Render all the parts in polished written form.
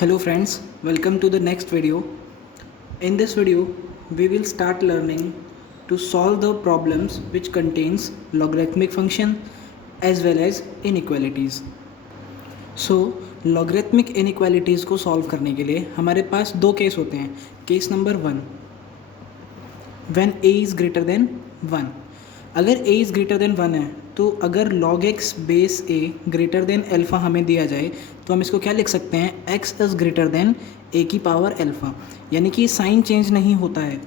Hello friends, welcome to the next video. In this video, we will start learning to solve the problems which contains logarithmic function as well as inequalities. So, logarithmic inequalities को solve करने के लिए हमारे पास दो case होते हैं. Case number 1, when a is greater than 1. अगर a is greater than 1 है तो अगर log x base a greater than alpha हमें दिया जाए तो हम इसको क्या लिख सकते हैं, x is greater then a की पावर अल्फ़ा, यानी कि साइन चेंज नहीं होता है.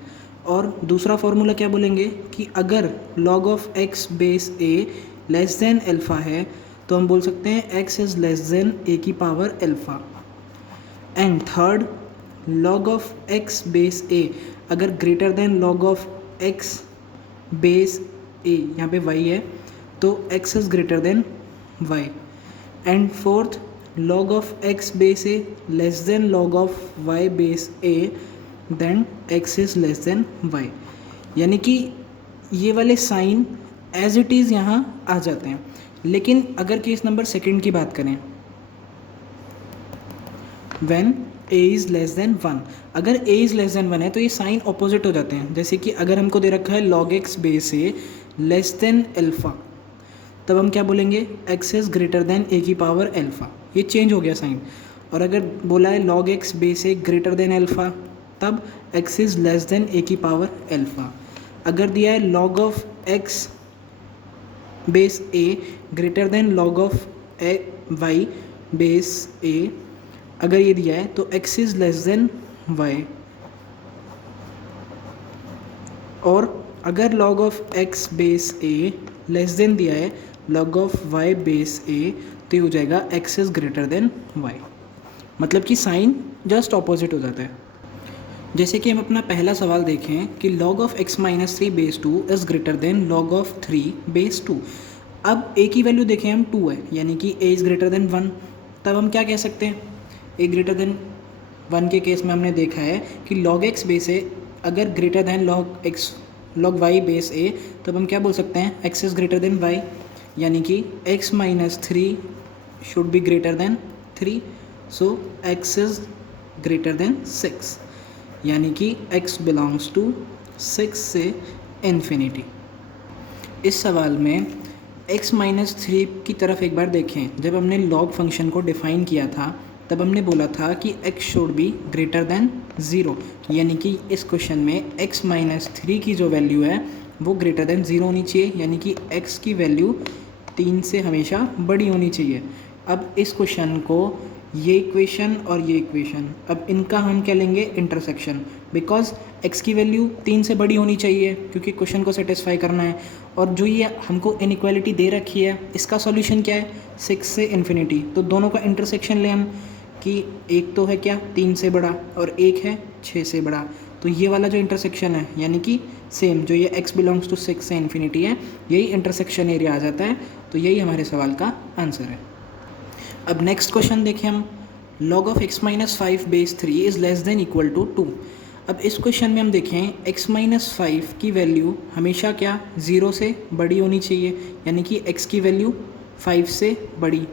और दूसरा फॉर्मूला क्या बोलेंगे कि अगर log of x base a less than alpha है तो हम बोल सकते हैं x is less than a की power alpha. And third, log of x base a अगर greater than log of x base a, यहाँ पे y है तो x is greater than y. And fourth, log of x base a less than log of y base a then x is less than y. यानी कि ये वाले sign as it is यहाँ आ जाते हैं. लेकिन अगर केस नंबर सेकंड की बात करें, when a is less then 1, अगर a इज़ लेस देन 1 है तो ये साइन ऑपोजिट हो जाते हैं. जैसे कि अगर हमको दे रखा है log x base a less than alpha, तब हम क्या बोलेंगे, x is greater then a की पावर अल्फ़ा. ये चेंज हो गया साइन. और अगर बोला है log x base a greater than alpha, तब x is less than a की पावर अल्फ़ा. अगर दिया है log of x base a greater than log of y base a, अगर ये दिया है तो x is less than y. और अगर log of x base a less then दिया है log of y base a, तो ये हो जाएगा x is greater than y. मतलब कि साइन जस्ट ऑपोजिट हो जाता है. जैसे कि हम अपना पहला सवाल देखें कि log of x minus 3 base 2 is greater than log of 3 base 2. अब a की वैल्यू देखें हम 2 है, यानी कि a इज़ ग्रेटर देन 1. तब हम क्या कह सकते हैं, a ग्रेटर देन 1 के केस में हमने देखा है कि log x बेस a अगर greater than log y base a, तब हम क्या बोल सकते हैं, x is greater than y, यानी कि x minus 3 should be greater then 3. So x is greater then 6, यानी कि x बिलोंग्स टू 6 से इन्फिनिटी. इस सवाल में x माइनस 3 की तरफ एक बार देखें. जब हमने log फंक्शन को डिफ़ाइन किया था तब हमने बोला था कि x should be greater than 0, यानी कि इस क्वेश्चन में x माइनस 3 की जो वैल्यू है वो ग्रेटर देन 0 होनी चाहिए, यानी कि x की वैल्यू 3 से हमेशा बड़ी होनी चाहिए. अब इस क्वेश्चन को ये इक्वेशन और ये इक्वेशन, अब इनका हम क्या लेंगे, इंटरसेक्शन, बिकॉज x की वैल्यू 3 से बड़ी होनी चाहिए क्योंकि क्वेश्चन को सेटिस्फाई करना है. और जो ये हमको इनइक्वालिटी दे रखी है इसका सॉल्यूशन क्या है, 6 से इन्फिनिटी. तो दोनों का इंटरसेक्शन लें हम कि एक तो है क्या 3 से बड़ा और एक है 6 से बड़ा. तो ये वाला जो इंटरसेक्शन है, यानी कि सेम जो ये x बिलोंग्स टू 6 से इन्फिनिटी है, यही इंटरसेक्शन एरिया आ जाता है. तो यही हमारे सवाल का आंसर है. अब नेक्स्ट क्वेश्चन देखें हम, log of x minus 5 base 3 is less than equal to 2. अब इस क्वेश्चन में हम देखें x माइनस 5 की वैल्यू हमेशा क्या 0 से बड़ी होनी चाहिए, यानी कि x की वैल्यू 5 से बड़ी.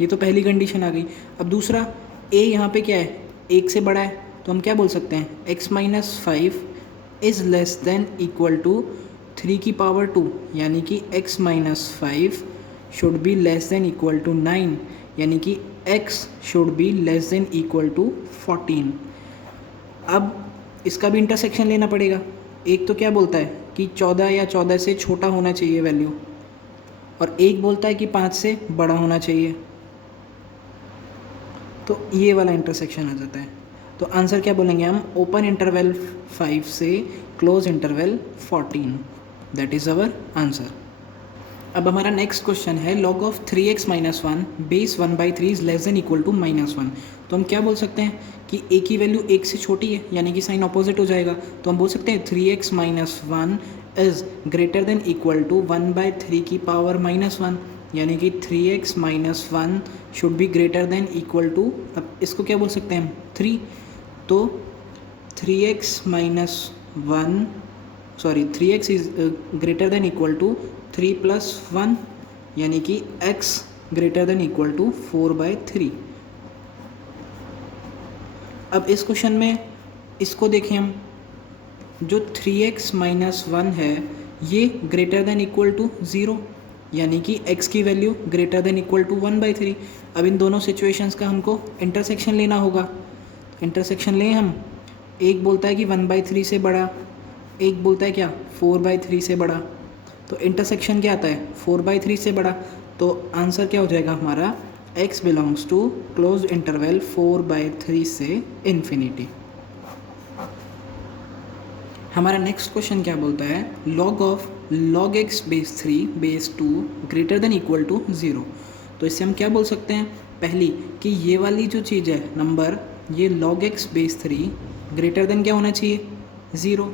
ये तो पहली कंडीशन आ गई. अब दूसरा, a यहाँ पे क्या है, 1 से बड़ा है, तो हम क्या बोल सकते हैं, x minus 5 is less than equal to 3 की पावर 2, यानी कि x minus 5 should be less than equal to 9, यानी कि x should be less than equal to 14. अब इसका भी इंटरसेक्शन लेना पड़ेगा. एक तो क्या बोलता है कि 14 या 14 से छोटा होना चाहिए वैल्यू, और एक बोलता है कि 5 से बड़ा होना चाहिए. तो ये वाला इंटरसेक्शन आ जाता है. तो आंसर क्या बोलेंगे हम, ओपन इंटरवल 5 से close interval 14. That is our answer. अब हमारा नेक्स्ट क्वेश्चन है, log of 3x minus 1 base 1/3 is less than equal to -1. तो हम क्या बोल सकते हैं कि a की वैल्यू 1 से छोटी है, यानी कि साइन ऑपोजिट हो जाएगा. तो हम बोल सकते हैं 3x minus 1 is greater than equal to 1/3 की पावर -1, यानी कि 3x minus 1 should be greater than equal to, अब इसको क्या बोल सकते हैं हम, 3. तो 3x minus 1 3x is greater than equal to 3 plus 1, यानी कि x greater than equal to 4/3. अब इस क्वेश्चन में इसको देखें हम, जो 3x माइनस 1 है ये ग्रेटर देन इक्वल टू 0, यानी कि x की value greater than equal to 1/3। अब इन दोनों सिचुएशंस का हमको इंटरसेक्शन लेना होगा। इंटरसेक्शन लें हम, एक बोलता है कि 1/3 से बड़ा, एक बोलता है क्या 4/3 से बड़ा। तो इंटरसेक्शन क्या आता है 4/3 से बड़ा। तो आंसर क्या हो जाएगा हमारा, x belongs to close interval 4/3 से इन्फिनिटी। हमारा नेक्स्ट क्वेश्चन क्या बोलता है, log of log x base 3 base 2 greater than equal to 0। तो इससे हम क्या बोल सकते हैं, पहली कि ये वाली जो चीज़ है नंबर, ये log x base 3 greater then क्या होना चाहिए 0,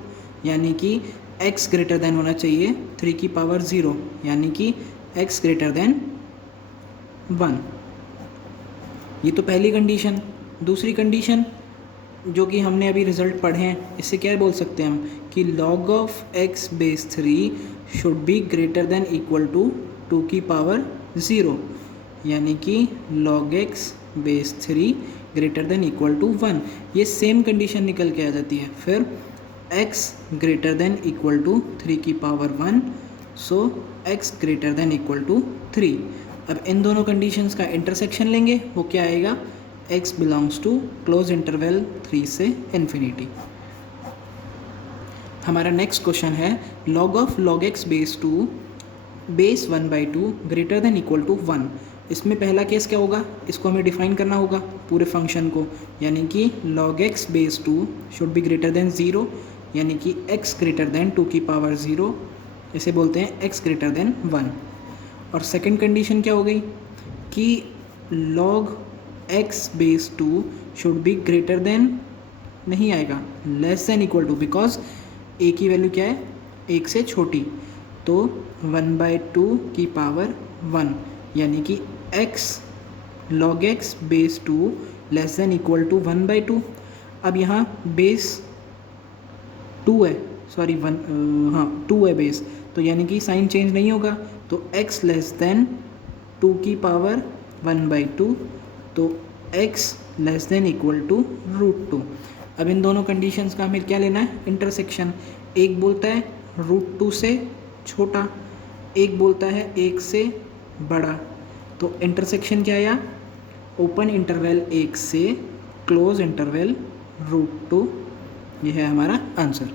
यानी कि x ग्रेटर देन होना चाहिए 3 की पावर 0, यानी कि x ग्रेटर देन 1। ये तो पहली कंडीशन। दूसरी कंडीशन जो कि हमने अभी रिजल्ट पढ़े हैं, इससे क्या बोल सकते हैं हम कि log of x base 3 should be greater than equal to 2 की पावर 0, यानी कि log x base 3 greater than equal to 1। ये सेम कंडीशन निकल के आ जाती है। फिर x greater than equal to 3 की power 1, so x greater than equal to 3। अब इन दोनों कंडीशंस का इंटरसेक्शन लेंगे, वो क्या आएगा, x belongs to close interval 3 से इन्फिनिटी। हमारा नेक्स्ट क्वेश्चन है log of log x base 2 base 1/2 greater than equal to 1। इसमें पहला केस क्या होगा, इसको हमें डिफाइन करना होगा पूरे फंक्शन को, यानी कि log x base 2 should be greater than 0, यानी कि x ग्रेटर देन 2 की पावर 0, इसे बोलते हैं x ग्रेटर देन 1। और सेकंड कंडीशन क्या हो गई कि log x base 2 should be greater than, नहीं आएगा, less than equal to, because a की वैल्यू क्या है 1 से छोटी, तो 1/2 की पावर 1, यानी कि x log x base 2 less than equal to 1/2। अब यहाँ बेस 2 है, सॉरी 2 है बेस, तो यानी कि साइन चेंज नहीं होगा, तो x लेस देन 2 की पावर 1/2, तो x less than equal to √2। अब इन दोनों कंडीशंस का हमें क्या लेना है, इंटरसेक्शन। एक बोलता है √2 से छोटा, एक बोलता है 1 से बड़ा, तो इंटरसेक्शन क्या आया, ओपन इंटरवल 1 से क्लोज इंटरवल √2। ये है हमारा आंसर।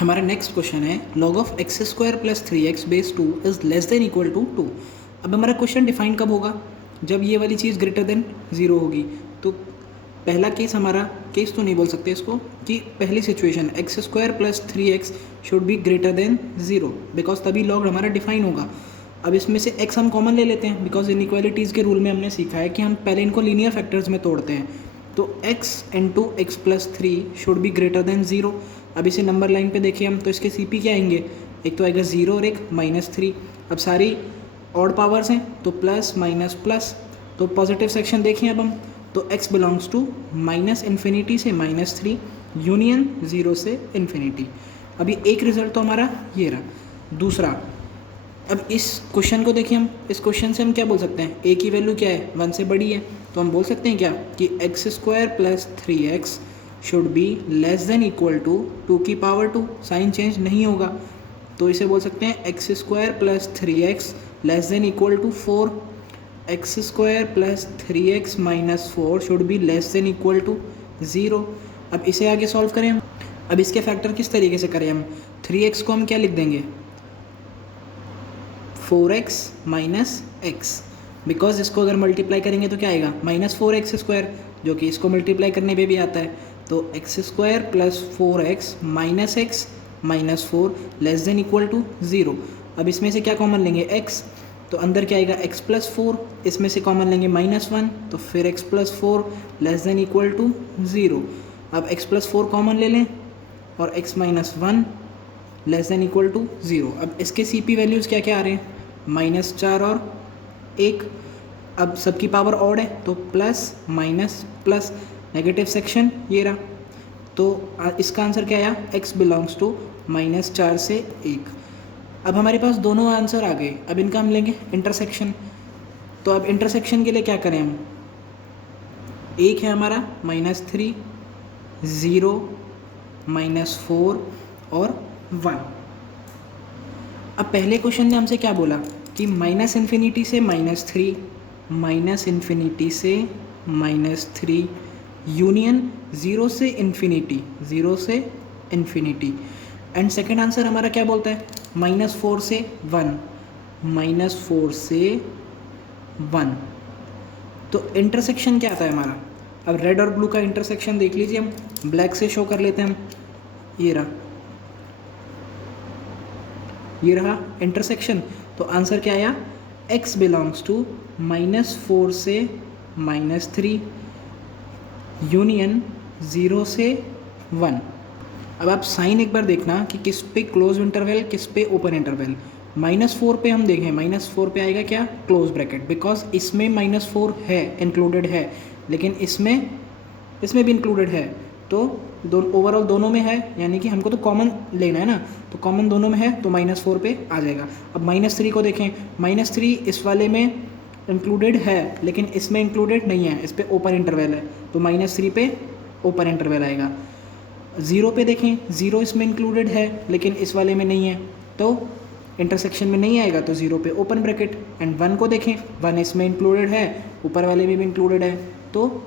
हमारा नेक्स्ट क्वेश्चन है log of x² + 3x base 2 is less than equal to 2। अब हमारा क्वेश्चन डिफाइन कब होगा, जब ये वाली चीज़ ग्रेटर देन 0 होगी। तो पहला केस, हमारा केस तो नहीं बोल सकते इसको, कि पहली situation x² + 3x should be greater than 0, because तभी लॉग हमारा डिफाइन होगा। अब इसमें से x हम कॉमन ले लेते हैं, बिकॉज इनइक्वालिटीज़ के रूल में हमने सीखा है कि हम पहले इनको लीनियर फैक्टर्स में तोड़ते हैं। तो x × x + 3 should be greater than 0। अब इसे नंबर लाइन पे देखिए हम, तो इसके CP क्या आएंगे, एक तो आएगा 0 और एक -3। अब सारी ऑड पावर्स हैं, तो प्लस माइनस प्लस, तो पॉजिटिव सेक्शन देखिए अब हम, तो x बिलोंग्स टू -∞ से -3 यूनियन 0 से इन्फिनिटी। अभी एक रिजल्ट तो हमारा ये रहा। दूसरा, अब इस क्वेश्चन को देखिए हम, इस क्वेश्चन से हम क्या बोल सकते हैं, a की वैल्यू क्या है 1 से बड़ी है, तो हम बोल सकते हैं क्या कि x² + 3x should be less than equal to 2 की पावर 2, साइन चेंज नहीं होगा, तो इसे बोल सकते हैं x² + 3x less than equal to 4, x² + 3x - 4 should be less than equal to 0। अब इसे आगे सॉल्व करें हम। अब इसके फैक्टर किस तरीके से करें हम, 3x को हम क्या लिख देंगे 4x - x, बिकॉज इसको अगर मल्टीप्लाई करेंगे तो क्या आएगा -4x², जो कि इसको मल्टीप्लाई करने पे भी आता है। तो x² + 4x - x -4 less than equal to 0। अब इसमें से क्या कॉमन लेंगे x, तो अंदर क्या आएगा x + 4, इसमें से कॉमन लेंगे -1, तो फिर x + 4 less than equal to 0। अब x + 4 कॉमन ले लें और x - 1 less than equal to 0। अब इसके CP वैल्यूज़ क्या क्या आ रहे हैं, -4 और 1। अब सबकी पावर ऑड है, तो plus minus plus, negative section ये रहा, तो इसका आंसर क्या आया, x बिलोंग्स टू -4 से 1। अब हमारे पास दोनों आंसर आ गए। अब इनका हम लेंगे इंटरसेक्शन। तो अब इंटरसेक्शन के लिए क्या करें हम, एक है हमारा -3, 0, -4 और 1। अब पहले क्वेश्चन ने हमसे क्या बोला कि -∞ से -3, -∞ से -3, यूनियन 0 से इन्फिनिटी, 0 से इन्फिनिटी। एंड सेकेंड आंसर हमारा क्या बोलता है, -4 से 1, -4 से 1। तो इंटरसेक्शन क्या आता है हमारा, अब रेड और ब्लू का इंटरसेक्शन देख लीजिए, हम ब्लैक से शो कर लेते हैं हम, ये रहा इंटरसेक्शन। तो आंसर क्या आया, x बिलोंग्स टू -4 से -3, यूनियन 0 से 1। अब आप साइन एक बार देखना कि किस पे क्लोज इंटरवल, किस पे ओपन इंटरवल। -4 पे हम देखें, -4 पे आएगा क्या, क्लोज ब्रैकेट, बिकॉज इसमें -4 है, इंक्लूडेड है, लेकिन इसमें भी इंक्लूडेड है। तो ओवरऑल दोनों में है, यानी कि हमको तो कॉमन लेना है ना, तो कॉमन दोनों में है, तो -4 पे आ जाएगा। अब -3 को देखें, -3 इस वाले में इंक्लूडेड है, लेकिन इसमें इंक्लूडेड नहीं है, इस पे ओपन इंटरवल है, तो -3 पे ओपन इंटरवल आएगा। 0 पे देखें, 0 इसमें इंक्लूडेड है, लेकिन इस वाले में नहीं है, तो इंटरसेक्शन में नहीं आएगा, तो 0 पे ओपन ब्रैकेट। एंड 1 को देखें, 1 इसमें इंक्लूडेड है, ऊपर वाले में भी इंक्लूडेड है, तो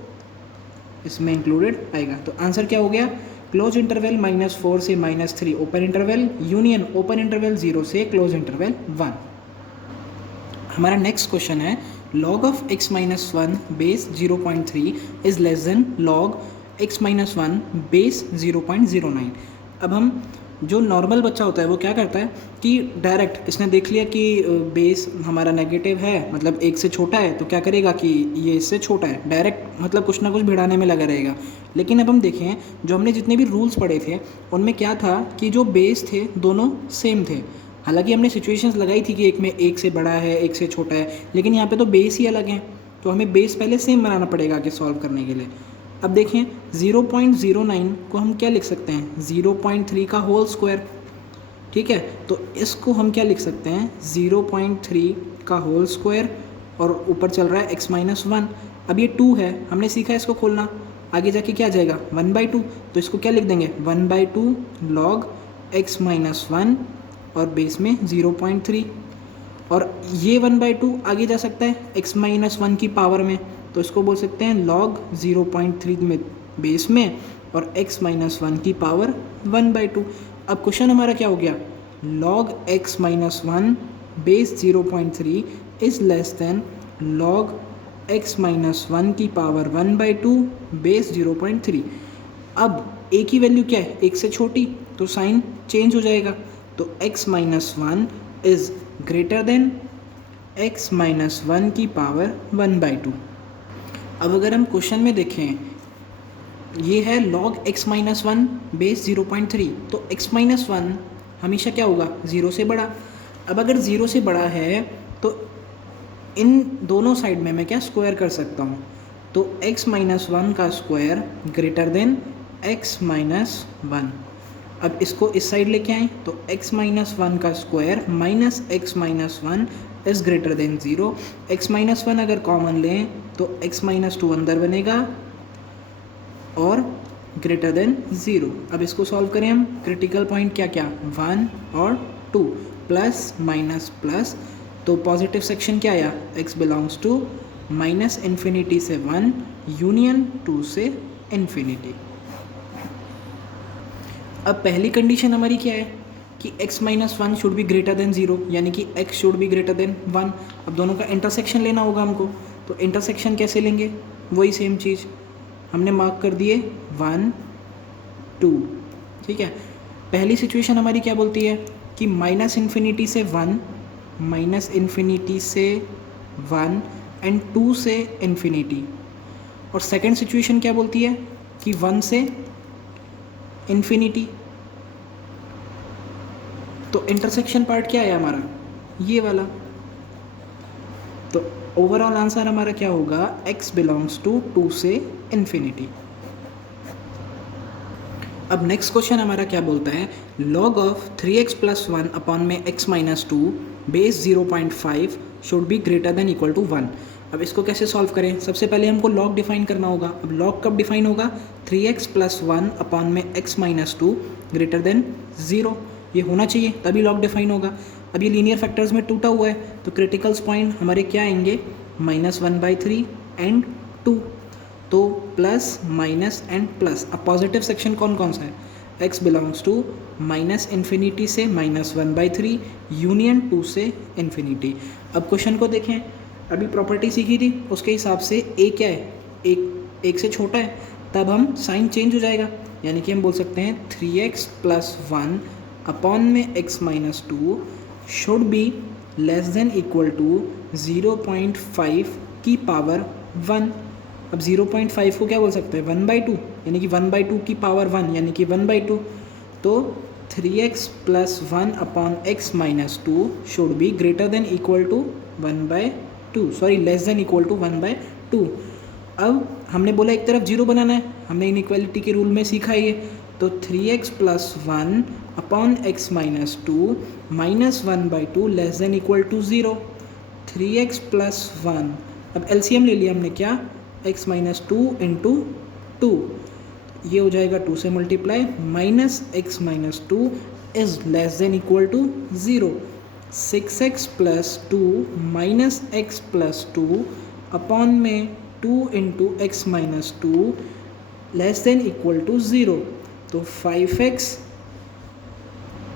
इसमें इंक्लूडेड आएगा। तो आंसर क्या हो गया, क्लोज इंटरवल -4 से -3 open interval, union open interval 0 से क्लोज इंटरवल 1। हमारा नेक्स्ट क्वेश्चन है, log of x minus 1 base 0.3 is less than log x minus 1 base 0.09। अब हम, जो नॉर्मल बच्चा होता है वो क्या करता है कि डायरेक्ट इसने देख लिया कि बेस हमारा नेगेटिव है, मतलब 1 से छोटा है, तो क्या करेगा कि ये इससे छोटा है, डायरेक्ट मतलब कुछ ना कुछ भिड़ाने में लगा रहेगा। लेकिन अब हम देखें, जो हमने जितने भी रूल्स पढ़े थे उनमें क्या था कि जो बेस थे दोनों सेम थे। हालांकि हमने सिचुएशंस लगाई थी कि एक में 1 से बड़ा है, 1 से छोटा है, लेकिन यहाँ पे तो बेस ही अलग हैं, तो हमें बेस पहले सेम बनाना पड़ेगा आगे सॉल्व करने के लिए। अब देखें 0.09 को हम क्या लिख सकते हैं, 0.3 का होल स्क्वायर, ठीक है। तो इसको हम क्या लिख सकते हैं, 0.3 का होल स्क्वायर, और ऊपर चल रहा है x-1। अब ये 2 है, हमने सीखा है इसको खोलना, आगे जाके क्या जाएगा 1/2, तो इसको क्या लिख देंगे 1/2 log x-1 और बेस में 0.3, और ये 1/2 आगे जा सकता है x-1 की पावर में, तो इसको बोल सकते हैं log 0.3 में बेस में और x-1 की पावर 1/2। अब क्वेश्चन हमारा क्या हो गया, log x-1 base 0.3 is less than log x-1 की पावर 1/2 बेस 0.3। अब एक ही वैल्यू क्या है, एक से छोटी, तो साइन चेंज हो जाएगा, तो x-1 is greater than x-1 की पावर 1/2। अब अगर हम क्वेश्चन में देखें, ये है log x-1 बेस 0.3, तो x-1 हमेशा क्या होगा 0 से बड़ा। अब अगर 0 से बड़ा है तो इन दोनों साइड में मैं क्या स्क्वायर कर सकता हूँ, तो x-1 का स्क्वायर ग्रेटर देन x-1। अब इसको इस साइड लेके आएँ, तो x-1 का square minus x-1 is greater than 0। x-1 अगर कॉमन लें तो x-2 अंदर बनेगा और ग्रेटर देन 0। अब इसको सॉल्व करें हम, क्रिटिकल पॉइंट क्या क्या 1 और 2, प्लस माइनस प्लस, तो पॉजिटिव सेक्शन क्या आया, x बिलोंग्स टू -∞ से 1 यूनियन 2 से इन्फिनिटी। अब पहली कंडीशन हमारी क्या है कि x-1 should be greater than 0, यानी कि x should be greater then 1। अब दोनों का इंटरसेक्शन लेना होगा हमको, तो इंटरसेक्शन कैसे लेंगे, वही सेम चीज़ हमने मार्क कर दिए 1 2, ठीक है। पहली सिचुएशन हमारी क्या बोलती है कि -∞ से 1, -∞ से 1 एंड 2 से इन्फिनिटी, और सेकेंड सिचुएशन क्या बोलती है कि 1 से इन्फिनिटी। तो इंटरसेक्शन पार्ट क्या है हमारा, ये वाला। तो ओवरऑल आंसर हमारा क्या होगा, x बिलोंग्स टू 2 से इन्फिनिटी। अब नेक्स्ट क्वेश्चन हमारा क्या बोलता है, log ऑफ 3x + 1 अपॉन में x - 2 base 0.5 should be greater than equal to 1। अब इसको कैसे सॉल्व करें? सबसे पहले हमको लॉग डिफाइन करना होगा। अब लॉग कब डिफाइन होगा? 3x + 1 अपॉन में x - 2 ग्रेटर देन 0, ये होना चाहिए तभी लॉग डिफाइन होगा। अब ये लीनियर फैक्टर्स में टूटा हुआ है तो क्रिटिकल्स पॉइंट हमारे क्या आएंगे? -1/3 एंड 2, तो प्लस माइनस एंड प्लस। अब पॉजिटिव सेक्शन कौन कौन सा है? x बिलोंग्स टू -∞ से -1/3 यूनियन 2 से इन्फिनिटी। अब क्वेश्चन को देखें, अभी प्रॉपर्टी सीखी थी उसके हिसाब से a क्या है? एक से छोटा है, तब हम साइन चेंज हो जाएगा, यानी कि हम बोल सकते हैं 3x + 1 अपॉन में x - 2 should be less than equal to 0.5 की पावर 1। अब 0.5 को क्या बोल सकते हैं? 1/2, यानी कि 1/2 की पावर 1 यानी कि 1/2। तो 3x + 1 upon x - 2 should be greater than equal to 1/2, sorry less than equal to 1/2। अब हमने बोला एक तरफ 0 बनाना है, हमने इनइक्वालिटी के रूल में सीखा है ये, तो 3x + 1 upon x - 2 -1/2 less than equal to 0। 3x + 1, अब एलसीएम ले लिया हमने, क्या? x - 2 × 2, ये हो जाएगा 2 से multiply, -x - 2 is less than equal to 0। 6x + 2 -x + 2 upon में 2 × x - 2 less than equal to 0, तो 5x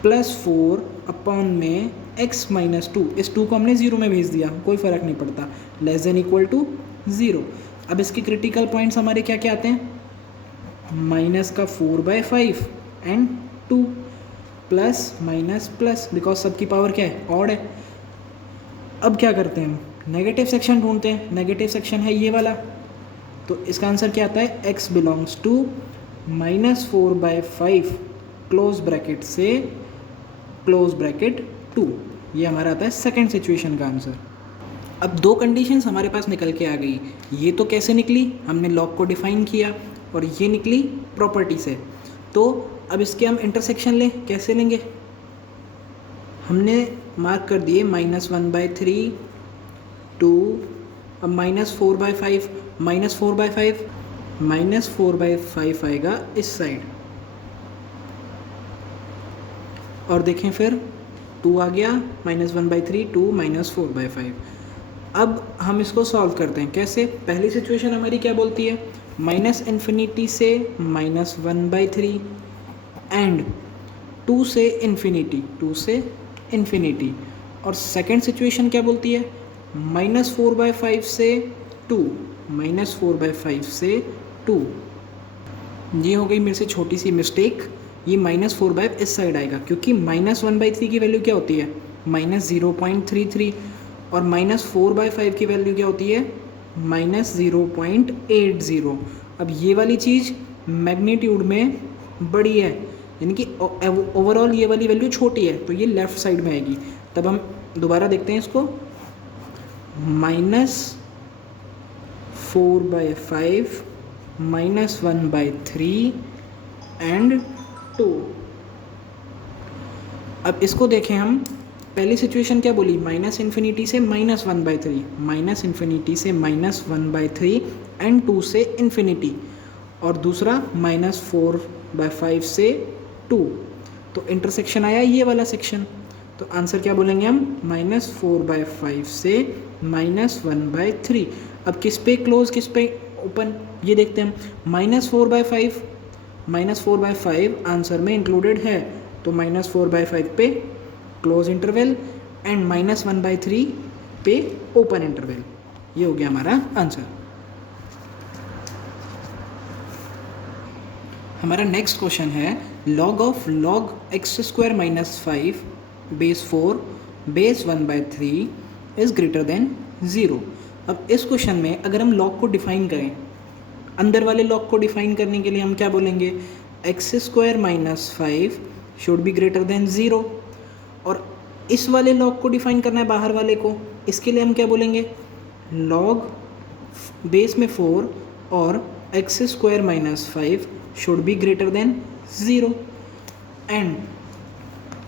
+ 4 अपॉन में x - 2, इस 2 को हमने 0 में भेज दिया, कोई फ़र्क नहीं पड़ता, लेस देन इक्वल टू 0। अब इसके क्रिटिकल पॉइंट्स हमारे क्या क्या आते हैं? -4/5 and 2 plus minus plus, because सबकी पावर क्या है? ऑड है। अब क्या करते हैं हम? नेगेटिव सेक्शन ढूंढते हैं। नेगेटिव सेक्शन है ये वाला, तो इसका आंसर क्या आता है? x belongs to -4/5 close bracket से क्लोज ब्रैकेट 2, ये हमारा आता है सेकेंड सिचुएशन का आंसर। अब दो कंडीशंस हमारे पास निकल के आ गई। ये तो कैसे निकली? हमने लॉग को डिफाइन किया, और ये निकली प्रॉपर्टी से। तो अब इसके हम इंटरसेक्शन लें, कैसे लेंगे? हमने मार्क कर दिए -1/3, 2, अब -4/5, -4/5 आएगा इस साइड, और देखें फिर 2 आ गया, -1/3, 2, -4/5। अब हम इसको सॉल्व करते हैं, कैसे? पहली सिचुएशन हमारी क्या बोलती है? -∞ से -1/3 एंड 2 से इन्फिनिटी। और सेकंड सिचुएशन क्या बोलती है? -4/5 से 2, -4/5 से 2। ये हो गई मेरे से छोटी सी मिस्टेक, ये -4/5 इस साइड आएगा, क्योंकि -1/3 की वैल्यू क्या होती है? -0.33, और -4/5 की वैल्यू क्या होती है? -0.80। अब ये वाली चीज़ मैग्नीट्यूड में बड़ी है, यानी कि ओवरऑल ये वाली वैल्यू छोटी है, तो ये लेफ़्ट साइड में आएगी। तब हम दोबारा देखते हैं इसको, -4/5 -1/3 एंड 2। अब इसको देखें हम, पहली सिचुएशन क्या बोली? -∞ से -1/3, -∞ से -1/3 एंड 2 से इन्फिनिटी, और दूसरा -4/5 से 2। तो इंटरसेक्शन आया ये वाला सेक्शन, तो आंसर क्या बोलेंगे हम? -4/5 से -1/3। अब किस पे क्लोज, किस पे ओपन, ये देखते हैं हम। -4/5 आंसर में इंक्लूडेड है, तो -4/5 पे क्लोज इंटरवल एंड -1/3 पे ओपन इंटरवल, ये हो गया हमारा आंसर। हमारा नेक्स्ट क्वेश्चन है log of log x² - 5 base 4 base 1/3 is greater than 0। अब इस क्वेश्चन में अगर हम log को डिफाइन करें, अंदर वाले log को डिफाइन करने के लिए हम क्या बोलेंगे? x² - 5 should be greater than 0, और इस वाले log को डिफाइन करना है बाहर वाले को, इसके लिए हम क्या बोलेंगे? log बेस में 4 और x² - 5 should be greater than 0, and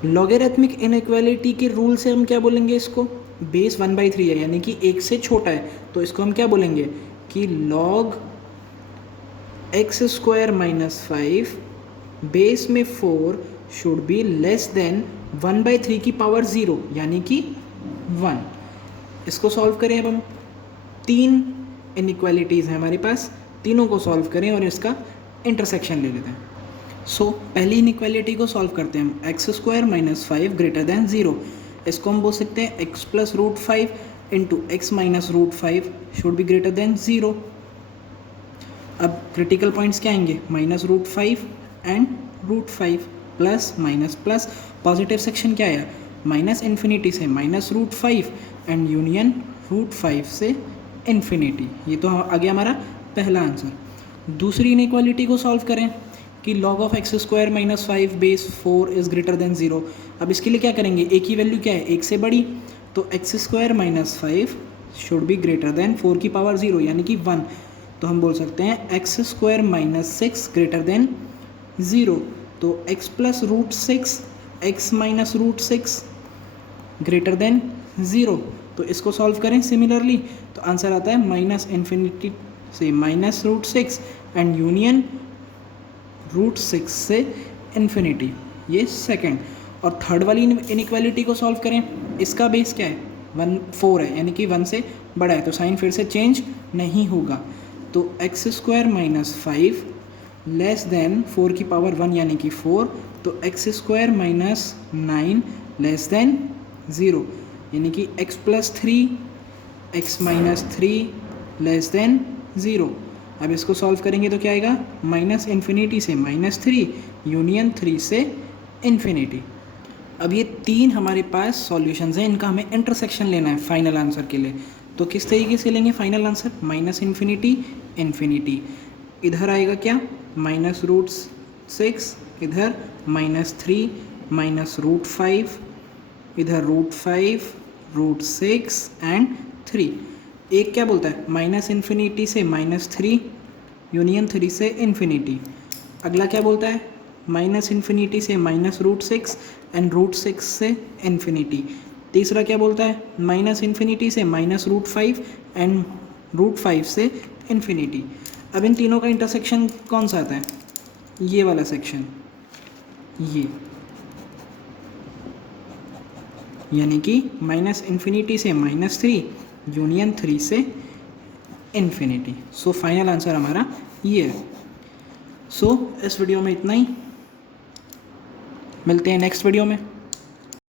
logarithmic inequality के रूल से हम क्या बोलेंगे इसको? बेस 1/3 है यानी कि 1 से छोटा है, तो इसको हम क्या बोलेंगे कि log x square minus 5 base में 4 शुड बी लेस देन 1/3 की पावर 0 यानी कि 1। इसको सॉल्व करें। अब हम 3 इनइक्वालिटीज़ हैं हमारे पास, तीनों को सॉल्व करें और इसका इंटरसेक्शन ले लेते हैं। पहली इनइक्वालिटी को सॉल्व करते हैं हम। X square minus 5 greater than 0, इसको हम बोल सकते हैं x plus root 5 into x minus root 5 should be greater than 0। अब क्रिटिकल पॉइंट्स क्या आएंगे, minus root 5 and root 5 plus minus plus. Positive section क्या आया, माइनस इन्फिनिटी से minus root 5 and union root 5 से इन्फिनिटी। ये तो आ गया हमारा पहला आंसर। दूसरी इनइक्वालिटी को सॉल्व करें कि log of x square minus 5 base 4 is greater than 0। अब इसके लिए क्या करेंगे, एक ही वैल्यू क्या है, एक से बड़ी, तो x square minus 5 should be greater then 4 की पावर 0 यानी कि 1। तो हम बोल सकते हैं x square minus 6 greater than 0, तो x plus root 6 x minus root 6 greater than 0। तो इसको सॉल्व करें सिमिलरली, तो आंसर आता है माइनस इन्फिनिटी से minus root 6 and union root 6 से इन्फिनिटी, ये सेकंड। और थर्ड वाली इनइक्वालिटी को सॉल्व करें, इसका बेस क्या है, 4 है यानी कि 1 से बड़ा है, तो साइन फिर से चेंज नहीं होगा। तो x square minus 5 less than 4 की पावर 1 यानी कि 4, तो x square minus 9 less than 0 यानी कि x plus 3 x minus 3 less than 0। अब इसको सॉल्व करेंगे तो क्या आएगा, माइनस इन्फिनिटी से माइनस 3 यूनियन 3 से इन्फिनिटी। अब ये 3 हमारे पास सॉल्यूशंस हैं, इनका हमें इंटरसेक्शन लेना है फाइनल आंसर के लिए। तो किस तरीके से लेंगे final answer, minus infinity infinity, इधर आएगा क्या माइनस रूट 6, इधर माइनस 3 माइनस रूट 5, इधर रूट 5 रूट 6 एंड 3। एक क्या बोलता है, माइनस इन्फिनिटी से माइनस 3 यूनियन 3 से इन्फिनिटी। अगला क्या बोलता है, माइनस इन्फिनिटी से माइनस रूट 6 एंड रूट 6 से इन्फिनिटी। तीसरा क्या बोलता है, माइनस इन्फिनिटी से माइनस रूट 5 एंड रूट 5 से इन्फिनिटी। अब इन तीनों का इंटरसेक्शन कौन सा आता है, ये वाला सेक्शन, ये यानी कि माइनस इन्फिनिटी से माइनस 3 यूनियन 3 से इन्फिनिटी। सो फाइनल आंसर हमारा ये है। सो इस वीडियो में इतना ही, मिलते हैं नेक्स्ट वीडियो में।